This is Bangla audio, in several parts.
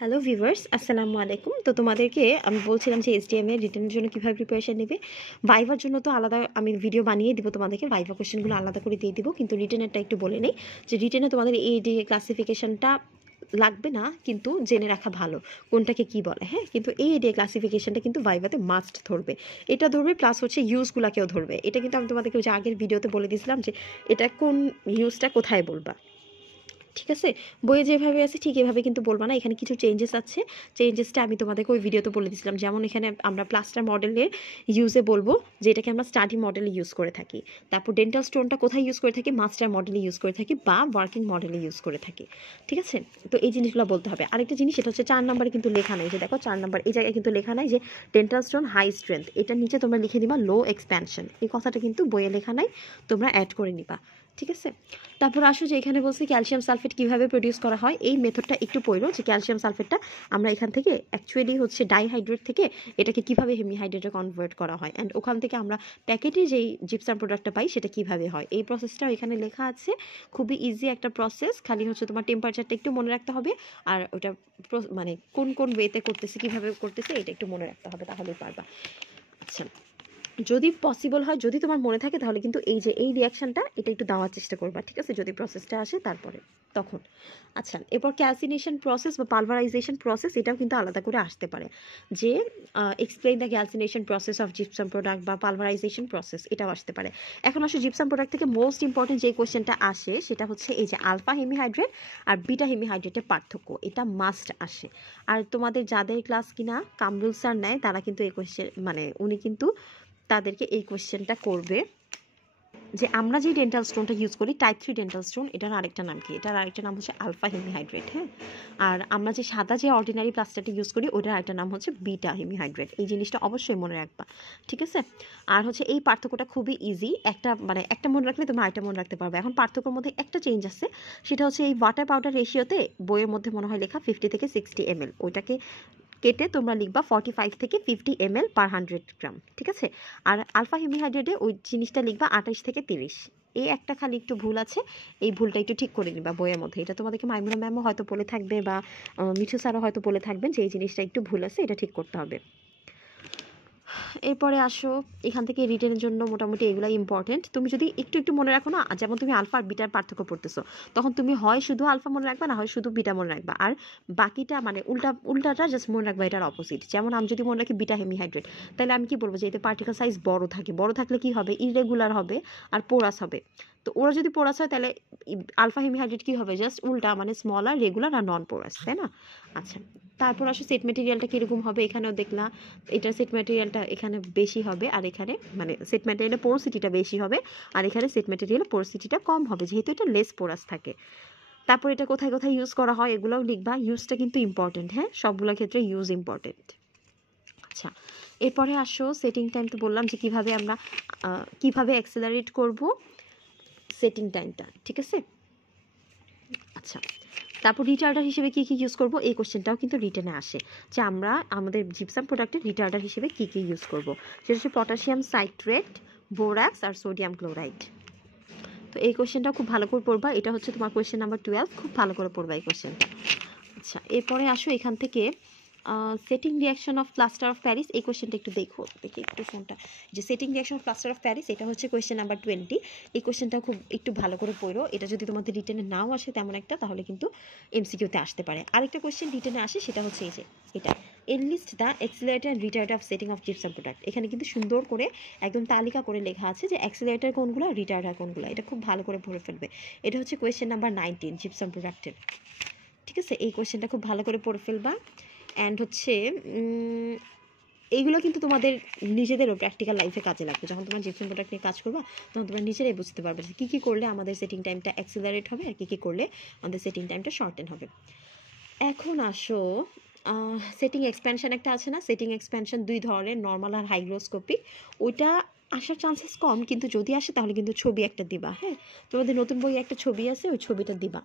হ্যালো ভিউয়ার্স, আসসালামু আলাইকুম। তো তোমাদেরকে আমি বলছিলাম যে এসডিএম এর রিটেনের জন্য কিভাবে প্রিপারেশন নেবে। ভাইভার জন্য তো আলাদা আমি ভিডিও বানিয়ে দিব তোমাদেরকে, ভাইভা কোশ্চেনগুলো আলাদা করে দিয়ে দিব, কিন্তু রিটেনেরটা একটু বলে নেই যে রিটেনে তোমাদের এই ডি ক্লাসিফিকেশনটা লাগবে না, কিন্তু জেনে রাখা ভালো কোনটাকে কি বলে। হ্যাঁ, কিন্তু এই ডে ক্লাসিফিকেশনটা কিন্তু ভাইভাতে মাস্ট ধরবে, এটা ধরবে, প্লাস হচ্ছে ইউজগুলোকেও ধরবে। এটা কিন্তু আমি তোমাদেরকে ওই যে আগের ভিডিওতে বলে দিয়েছিলাম যে এটা কোন ইউজটা কোথায় বলবা। ঠিক আছে, বইয়ে যেভাবে আছে ঠিক এভাবে কিন্তু বলবা না, এখানে কিছু চেঞ্জেস আছে। চেঞ্জেসটা আমি তোমাদেরকে ওই ভিডিওতে বলে দিয়েছিলাম। যেমন এখানে আমরা প্লাস্টার মডেলের ইউজে বলবো যে এটাকে আমরা স্টাডি মডেলে ইউজ করে থাকি। তারপর ডেন্টাল স্টোনটা কোথায় ইউজ করে থাকি, মাস্টার মডেলে ইউজ করে থাকি বা ওয়ার্কিং মডেলে ইউজ করে থাকি। ঠিক আছে, তো এই জিনিসগুলো বলতে হবে। আরেকটা জিনিস, সেটা হচ্ছে 4 নম্বরে কিন্তু লেখা নাই, যে দেখো 4 নম্বর এই জায়গায় কিন্তু লেখা নাই যে ডেন্টাল স্টোন হাই স্ট্রেংথ, এটার নিচে তোমরা লিখে দিবা লো এক্সপ্যানশন। এই কথাটা কিন্তু বইয়ে লেখা নাই, তোমরা অ্যাড করে নিবা। ঠিক আছে, তারপর আসো যে এখানে বলছি ক্যালসিয়াম সালফেট কিভাবে প্রডিউস করা হয়। এই মেথডটা একটু পড়ো, যে ক্যালসিয়াম সালফেটটা আমরা এখান থেকে অ্যাকচুয়ালি হচ্ছে ডাইহাইড্রেট থেকে এটাকে কিভাবে হেমিহাইড্রেটে কনভার্ট করা হয়, অ্যান্ড ওখান থেকে আমরা প্যাকেটে যেই জিপসাম প্রোডাক্টটা পাই সেটা কিভাবে হয়। এই প্রসেসটাও এখানে লেখা আছে, খুবই ইজি একটা প্রসেস। খালি হচ্ছে তোমার টেম্পারেচারটা একটু মনে রাখতে হবে, আর ওটা মানে কোন কোন ওয়েতে করতেছে, কিভাবে করতেছে, এটা একটু মনে রাখতে হবে, তাহলেই পারবা। আচ্ছা, যদি পসিবল হয়, যদি তোমার মনে থাকে, তাহলে কিন্তু এই যে এই রিয়াকশানটা এটা একটু দেওয়ার চেষ্টা করবা। ঠিক আছে, যদি প্রসেসটা আসে তারপরে তখন। আচ্ছা, এরপর ক্যালসিনেশন প্রসেস বা পালভারাইজেশন প্রসেস, এটাও কিন্তু আলাদা করে আসতে পারে, যে explain the calcination process of gypsum product বা পালভারাইজেশন প্রসেস, এটাও আসতে পারে। এখন আসলে জিপসাম প্রোডাক্ট থেকে মোস্ট ইম্পর্টেন্ট যে কোয়েশ্চেনটা আসে সেটা হচ্ছে এই যে আলফা হেমিহাইড্রেট আর বিটা হেমিহাইড্রেটের পার্থক্য, এটা মাস্ট আসে। আর তোমাদের যাদের ক্লাস কিনা কামরুল স্যার নেয়, তারা কিন্তু এই কোয়েশ্চেন মানে উনি কিন্তু তাদেরকে এই কোয়েশ্চেনটা করবে যে আমরা যে ডেন্টাল স্টোনটা ইউজ করি টাইপ 3 ডেন্টাল স্টোন, এটার আরেকটা নাম কি, এটার আরেকটা নাম হচ্ছে আলফা হেমিহাইড্রেট। হ্যাঁ, আর আমরা যে সাদা যে অর্ডিনারি প্লাস্টারটা ইউজ করি ওটার আরেকটা নাম হচ্ছে বিটা হেমিহাইড্রেট। এই জিনিসটা অবশ্যই মনে রাখবা। ঠিক আছে, আর হচ্ছে এই পার্থক্যটা খুবই ইজি, একটা মনে রাখলে তুমি আরেকটা মনে রাখতে পারবে। এখন পার্থক্যের মধ্যে একটা চেঞ্জ আছে, সেটা হচ্ছে এই ওয়াটার পাউডার রেশিওতে বইয়ের মধ্যে মনে হয় লেখা 50 থেকে 60 ml, ওইটাকে কেটে তোমরা লিখবা 45 থেকে 50 ml পার 100 গ্রাম। ঠিক আছে, আর আলফা হেমিহাইড্রেটে ওই জিনিসটা লিখবা 28 থেকে 30। এই একটা খালি একটু ভুল আছে, এই ভুলটা একটু ঠিক করে নিবা বইয়ের মধ্যে। এটা তোমাদেরকে মাইমুনা ম্যামও হয়তো বলে থাকবে বা মিঠু স্যারও হয়তো বলে থাকবেন যে এই জিনিসটা একটু ভুল আছে, এটা ঠিক করতে হবে। এরপরে আসো, এখান থেকে রিটেনের জন্য মোটামুটি এগুলাই ইম্পর্টেন্ট। তুমি যদি একটু একটু মনে রাখো না, যেমন তুমি আলফা আর বিটার পার্থক্য পড়তেছো, তখন তুমি হয় শুধু আলফা মনে রাখবা, না হয় শুধু বিটা মনে রাখবা, আর বাকিটা মানে উল্টাটা জাস্ট মনে রাখবা এটার অপোজিট। যেমন আমি যদি মনে রাখি বিটা হেমিহাইড্রেট, তাহলে আমি কি বলবো যে এতে পার্টিকেল সাইজ বড় থাকে, বড় থাকলে কি হবে, ইরেগুলার হবে আর পোরাস হবে। তো ওরা যদি পোরাস হয় তাহলে আলফা হেমিহাইড্রেট কি হবে, জাস্ট উল্টা, মানে স্মলার, রেগুলার আর নন পোরাস, তাই না? আচ্ছা, তারপর আসো সেট মেটেরিয়ালটা কীরকম হবে, এখানেও দেখলা এটার সেট ম্যাটেরিয়ালটা এখানে বেশি হবে, আর এখানে মানে সেট ম্যাটেরিয়ালের পোরোসিটিটা বেশি হবে, আর এখানে সেট ম্যাটেরিয়ালের পোরোসিটিটা কম হবে, যেহেতু এটা লেস পোরাস থাকে। তারপর এটা কোথায় কোথায় ইউজ করা হয় এগুলোও লিখবা, ইউজটা কিন্তু ইম্পর্টেন্ট। হ্যাঁ, সবগুলো ক্ষেত্রে ইউজ ইম্পর্টেন্ট। আচ্ছা, এরপরে আসো সেটিং টাইম। তো বললাম যে কিভাবে আমরা কিভাবে অ্যাক্সেলারেট করব সেটিং টাইমটা। ঠিক আছে, আচ্ছা, তারপর রিটার্ডার হিসেবে কী কী ইউজ করব, এই কোশ্চেনটাও কিন্তু রিটেনে আসে, যে আমরা আমাদের জিপসাম প্রোডাক্টের রিটার্ডার হিসেবে কী কী ইউজ করব। সেটা হচ্ছে পটাশিয়াম সাইট্রেট, বোরাক্স আর সোডিয়াম ক্লোরাইড। তো এই কোশ্চেনটাও খুব ভালো করে পড়বা, এটা হচ্ছে তোমার কোশ্চেন নাম্বার 12, খুব ভালো করে পড়বা এই কোশ্চেনটা। আচ্ছা, এরপরে আসো এখান থেকে setting reaction of plaster of Paris, এই কোশ্চেনটা একটু দেখি একটু ফোনটা, যে setting reaction of plaster of Paris, এটা হচ্ছে কোশ্চেন নাম্বার 20। এই কোশ্চেনটা খুব একটু ভালো করে পড়ো, এটা যদি তোমাদের রিটেনে নাও আসে তেমন একটা, তাহলে কিন্তু এমসিকিউতে আসতে পারে। আরেকটা কোশ্চেন রিটেনে আসে, সেটা হচ্ছে এই যে এটা, enlist the accelerator and retarder of setting of gypsum product. এখানে কিন্তু সুন্দর করে একদম তালিকা করে লেখা আছে যে অ্যাক্সিলারেটর কোনগুলো, রিটার্ডার কোনগুলো, এটা খুব ভালো করে পড়ে ফেলবে। এটা হচ্ছে কোয়েশ্চেন নাম্বার 19 জিপসাম প্রোডাক্টের। ঠিক আছে, এই কোয়েশ্চেনটা খুব ভালো করে পড়ে ফেলবা। অ্যান্ড হচ্ছে এইগুলো কিন্তু তোমাদের নিজেদেরও প্র্যাকটিক্যাল লাইফে কাজে লাগবে। যখন তোমার জিপসাম প্রোডাক্ট নিয়ে কাজ করবা, তখন তোমরা নিজেরাই বুঝতে পারবে যে কী কী করলে আমাদের সেটিং টাইমটা অ্যাক্সিলারেট হবে আর কী কী করলে আমাদের সেটিং টাইমটা শর্টেন হবে। এখন আসো সেটিং এক্সপ্যানশন একটা আছে না, সেটিং এক্সপ্যানশন 2 ধরনের, নর্মাল আর হাইগ্রোস্কোপিক। ওইটা আসার চান্সেস কম, কিন্তু যদি আসে তাহলে কিন্তু ছবি একটা দিবা। হ্যাঁ, তোমাদের নতুন বই একটা ছবি আছে, ওই ছবিটা দিবা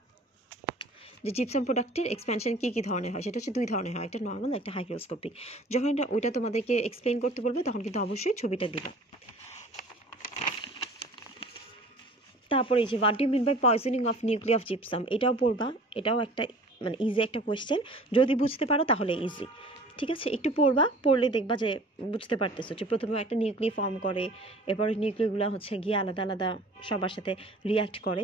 যে জিপসাম প্রোডাক্টের এক্সপ্যানশন কী কী ধরনের হয়। সেটা হচ্ছে 2 ধরনের হয়, একটা নর্মাল, একটা হাইগ্রোস্কোপিক। যখন ওইটা তোমাদেরকে এক্সপ্লেন করতে বলবে, তখন কিন্তু অবশ্যই ছবিটা দিবা। তারপরে এই যে what do you mean by poisoning of nucleus of gypsum, এটাও পড়বা, এটাও একটা মানে ইজি একটা কোয়েশ্চেন, যদি বুঝতে পারো তাহলে ইজি। ঠিক আছে, একটু পড়বা, পড়লে দেখবা যে বুঝতে পারতেছো যে প্রথমে একটা নিউক্লিয় ফর্ম করে, এরপরে নিউক্লিয়গুলো হচ্ছে গিয়ে আলাদা আলাদা সবার সাথে রিয়াক্ট করে।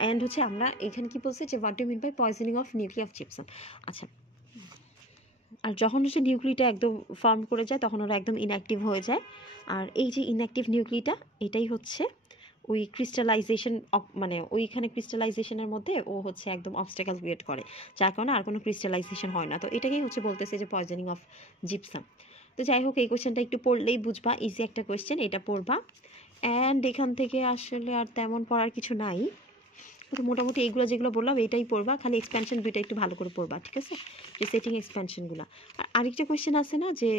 অ্যান্ড হচ্ছে আমরা এখানে কি বলছে যে what do mean by poisoning of nuclei of gypsum. আচ্ছা, আর যখন হচ্ছে নিউক্লিটা একদম ফর্ম করে যায় তখন ওরা একদম ইনঅ্যাক্টিভ হয়ে যায়। আর এই যে ইনঅ্যাক্টিভ নিউক্লিটা, এটাই হচ্ছে ওই ক্রিস্টালাইজেশন, মানে ওইখানে ক্রিস্টালাইজেশনের মধ্যে ও হচ্ছে একদম অবস্টাকেল ক্রিয়েট করে, যার কারণে আর কোনো ক্রিস্টালাইজেশন হয় না। তো এটাকেই হচ্ছে বলতেছে যে পয়জনিং অফ জিপসাম। তো যাই হোক, এই কোয়েশ্চেনটা একটু পড়লেই বুঝবা, ইজি একটা কোয়েশ্চেন, এটা পড়বা। অ্যান্ড এখান থেকে আসলে আর তেমন পড়ার কিছু নাই, তো মোটামুটি এইগুলো যেগুলো বললাম এটাই পড়বা, খালি এক্সপ্যানশন দুইটা একটু ভালো করে পড়বা। ঠিক আছে, যে সেটিং এক্সপ্যানশনগুলো। আর আরেকটা কোয়েশ্চেন আছে না, যে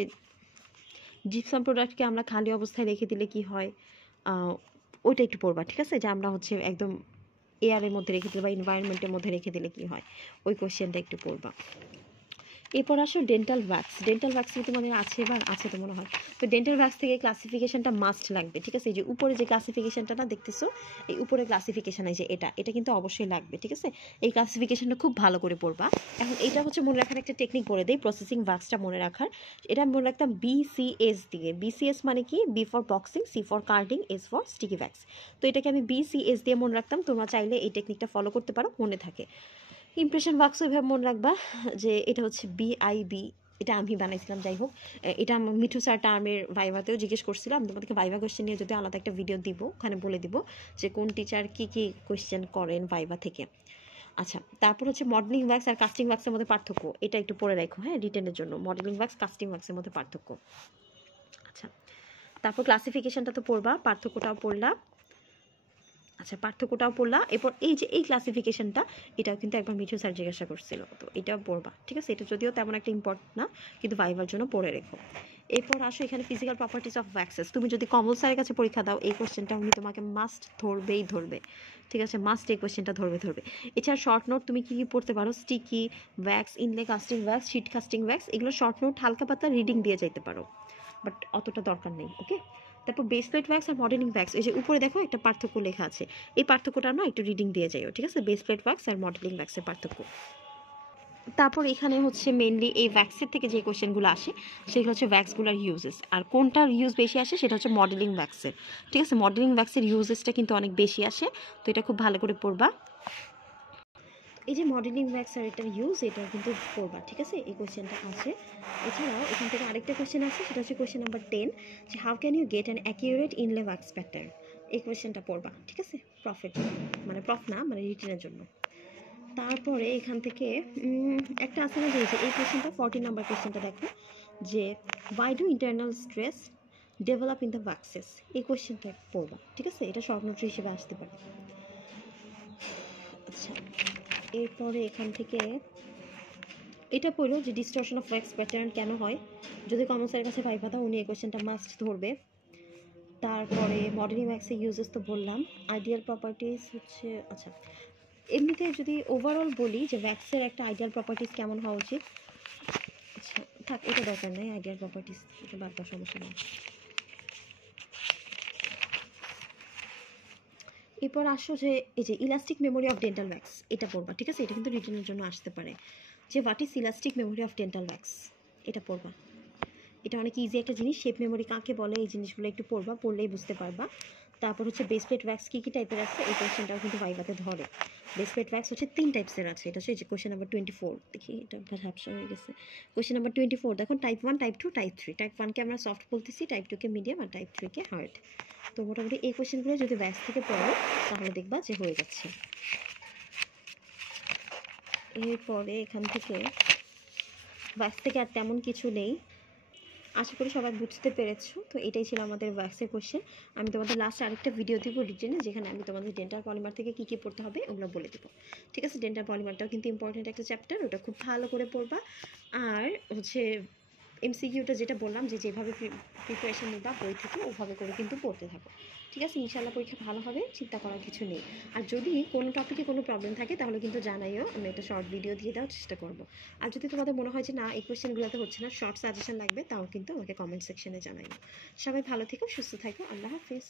জিপসাম প্রোডাক্টকে আমরা খালি অবস্থায় রেখে দিলে কি হয়, ওইটা একটু পড়বা। ঠিক আছে, যে আমরা হচ্ছে একদম এয়ারের মধ্যে রেখে দিলে বা এনভায়রনমেন্টের মধ্যে রেখে দিলে কি হয়, ওই কোয়েশ্চেনটা একটু পড়বা। এরপর আসো ডেন্টাল ভ্যাক্স। ডেন্টাল ভ্যাক্স কি তোমাদের আছে বা আছে তো মনে হয়। তো ডেন্টাল ভ্যাক্স থেকে ক্লাসিফিকেশনটা মাস্ট লাগবে। ঠিক আছে, এই যে উপরে যে ক্লাসিফিকেশনটা না দেখতেছো, এই উপরে ক্লাসিফিকেশন, এই যে এটা কিন্তু অবশ্যই লাগবে। ঠিক আছে, এই ক্লাসিফিকেশনটা খুব ভালো করে পড়বা। এখন এটা হচ্ছে মনে রাখার একটা টেকনিক বলে দেই, প্রসেসিং ভ্যাক্সটা মনে রাখার। এটা মনে রাখতাম BCS দিয়ে। BCS মানে কি, B for boxing, C for carding, S for sticky wax. তো এটাকে আমি BCS দিয়ে মনে রাখতাম, তোমরা চাইলে এই টেকনিকটা ফলো করতে পারো, মনে থাকে। ইমপ্রেশন ওয়ার্কস ওইভাবে মনে রাখবা যে এটা হচ্ছে BIB, এটা আমি বানাইছিলাম। যাই হোক, এটা মিঠু স্যার টার্মের ভাইভাতেও জিজ্ঞেস করছিলাম। তোমাদেরকে ভাইভা কোয়েশ্চেন নিয়ে যদি আলাদা একটা ভিডিও দিব, ওখানে বলে দিব যে কোন টিচার কী কী কোয়েশ্চেন করেন ভাইভা থেকে। আচ্ছা, তারপর হচ্ছে মডেলিং ওয়াক্স আর কাস্টিং ওয়াক্সের মধ্যে পার্থক্য, এটা একটু পড়ে রাখো, হ্যাঁ, রিটেনের জন্য। মডেলিং ওয়াক্স কাস্টিং ওয়াক্সের মধ্যে পার্থক্য। আচ্ছা, তারপর ক্লাসিফিকেশনটা তো পড়বা, পার্থক্যটাও পড়লা। আচ্ছা, পার্থক্যটাও পড়লা। এরপর এই যে এই ক্লাসিফিকেশনটা, এটাও কিন্তু একবার মিঠু স্যার জিজ্ঞাসা করছিল, তো এটাও পড়বা। ঠিক আছে, এটা যদিও তেমন একটা ইম্পর্টেন্ট না, কিন্তু ভাইভার জন্য পড়ে রেখো। এরপর আসো এখানে ফিজিক্যাল প্রপার্টিজ অফ ভ্যাক্সেস। তুমি যদি কমল স্যারের কাছে পরীক্ষা দাও, এই কোয়েশ্চেনটা উনি তোমাকে মাস্ট ধরবে। ঠিক আছে, মাস্ট এই কোয়েশ্চেনটা ধরবে। এছাড়া শর্ট নোট তুমি কী কী পড়তে পারো, sticky wax, inlay casting wax, sheet casting wax, এগুলো শর্ট নোট হালকা পাতলা রিডিং দিয়ে যাইতে পারো, বাট অতটা দরকার নেই। ওকে, তারপর বেস প্লেট ওয়্যাক্স আর মডেলিং ওয়্যাক্স, এই যে উপরে দেখো একটা পার্থক্য লেখা আছে, এই পার্থক্যটা না একটু রিডিং দিয়ে যাইও। ঠিক আছে, বেস প্লেট ওয়্যাক্স আর মডেলিং ওয়্যাক্সের পার্থক্য। তারপর এখানে হচ্ছে মেনলি এই ভ্যাক্সের থেকে যে কোয়েশ্চেনগুলো আসে সেগুলো হচ্ছে ভ্যাক্সগুলোর ইউজেস, আর কোনটার ইউজ বেশি আসে সেটা হচ্ছে মডেলিং ভ্যাক্সের। ঠিক আছে, মডেলিং ভ্যাক্সের ইউজেসটা কিন্তু অনেক বেশি আসে, তো এটা খুব ভালো করে পড়বা। এই যে মডেলিং ওয়্যাক্স আর এটার ইউজ, এটা কিন্তু পড়বা। ঠিক আছে, এই কোয়েশ্চেনটা আছে। এছাড়াও এখান থেকে আরেকটা কোয়েশ্চেন আছে, সেটা হচ্ছে কোয়েশ্চেন নাম্বার 10, যে how can you get an accurate inlay wax pattern. এই কোয়েশ্চেনটা পড়বা। ঠিক আছে, প্রফ না মানে রিটেনের জন্য। তারপরে এখান থেকে একটা আছে না, যে এই কোয়েশ্চেনটা 14 নাম্বার কোয়েশ্চেনটা দেখো, যে why do internal stress develop in the waxes. এই কোয়েশ্চেনটা পড়বা। ঠিক আছে, এটা শর্ট নোট হিসেবে আসতে পারে। আচ্ছা, এরপরে এখান থেকে এটা পড়লো যে ডিস্টরশন অফ ওয়্যাক্স প্যাটার্ন কেন হয়, যদি কমন স্যারের কাছে ভাইভা দাও, উনি এই কোয়েশ্চেনটা মাস্ট ধরবে। তারপরে মডেলিং ওয়্যাক্সের ইউজেস তো বললাম, আইডিয়াল প্রপার্টিস হচ্ছে, আচ্ছা এমনিতে যদি ওভারঅল বলি যে ওয়্যাক্সের একটা আইডিয়াল প্রপার্টিস কেমন হওয়া উচিত, আচ্ছা থাক, এটা দরকার নেই, আইডিয়াল প্রপার্টিস এটা বাদ দেওয়ার সমস্যা নেই। এরপর আসো যে এই যে elastic memory of dental wax, এটা পড়বা। ঠিক আছে, এটা কিন্তু রিটেনের জন্য আসতে পারে, যে what is elastic memory of dental wax, এটা পড়বা। এটা অনেক ইজি একটা জিনিস, শেপ মেমোরি কাকে বলে, এই জিনিসগুলো একটু পড়বা, পড়লেই বুঝতে পারবা। তারপর হচ্ছে বেস প্লেট ওয়্যাক্স কী কী টাইপের আছে, এই কোয়েশ্চেনটাও কিন্তু ভাইভাতে ধরে। বেস প্লেট ওয়্যাক্স হচ্ছে 3 টাইপসের আছে, এটা হচ্ছে কোয়েশ্চেন নাম্বার 24, দেখি এটা ঝাপসা হয়ে গেছে। কোয়েশ্চেন নাম্বার 24 দেখুন, টাইপ 1, টাইপ 2, টাইপ 3। টাইপ 1কে আমরা সফট বলতেছি, টাইপ 2কে মিডিয়াম, আর টাইপ 3কে হার্ড। তো মোটামুটি এই কোয়েশ্চেনগুলো যদি ওয়্যাক্স থেকে পড়ো তাহলে দেখবা যে হয়ে যাচ্ছে। এরপরে এখান থেকে ওয়্যাক্স থেকে আর তেমন কিছু নেই, আশা করি সবাই বুঝতে পেরেছো। তো এটাই ছিল আমাদের ওয়্যাক্সের কোয়েশ্চেন। আমি তোমাদের লাস্ট আরেকটা ভিডিও দিব রিটেনে, যেখানে আমি তোমাদের ডেন্টাল পলিমার থেকে কী কী পড়তে হবে ওগুলো বলে দেবো। ঠিক আছে, ডেন্টাল পলিমারটাও কিন্তু ইম্পর্টেন্ট একটা চ্যাপ্টার, ওটা খুব ভালো করে পড়বা। আর হচ্ছে MCQটা যেটা বললাম, যে যেভাবে প্রিপারেশন নিবা বই থেকে, ওভাবে করে কিন্তু পড়তে থাকো। ঠিক আছে, ইনশাল্লাহ পরীক্ষা ভালো হবে, চিন্তা করার কিছু নেই। আর যদি কোনো টপিকে কোনো প্রবলেম থাকে তাহলে কিন্তু জানাইও, আমি একটা শর্ট ভিডিও দিয়ে দেওয়ার চেষ্টা করবো। আর যদি তোমাদের মনে হয় যে না এই কোয়েশ্চেনগুলোতে হচ্ছে না, শর্ট সাজেশন লাগবে, তাও কিন্তু আমাকে কমেন্ট সেকশনে জানাইও। সবাই ভালো থেকো, সুস্থ থাকো, আল্লাহ হাফিজ।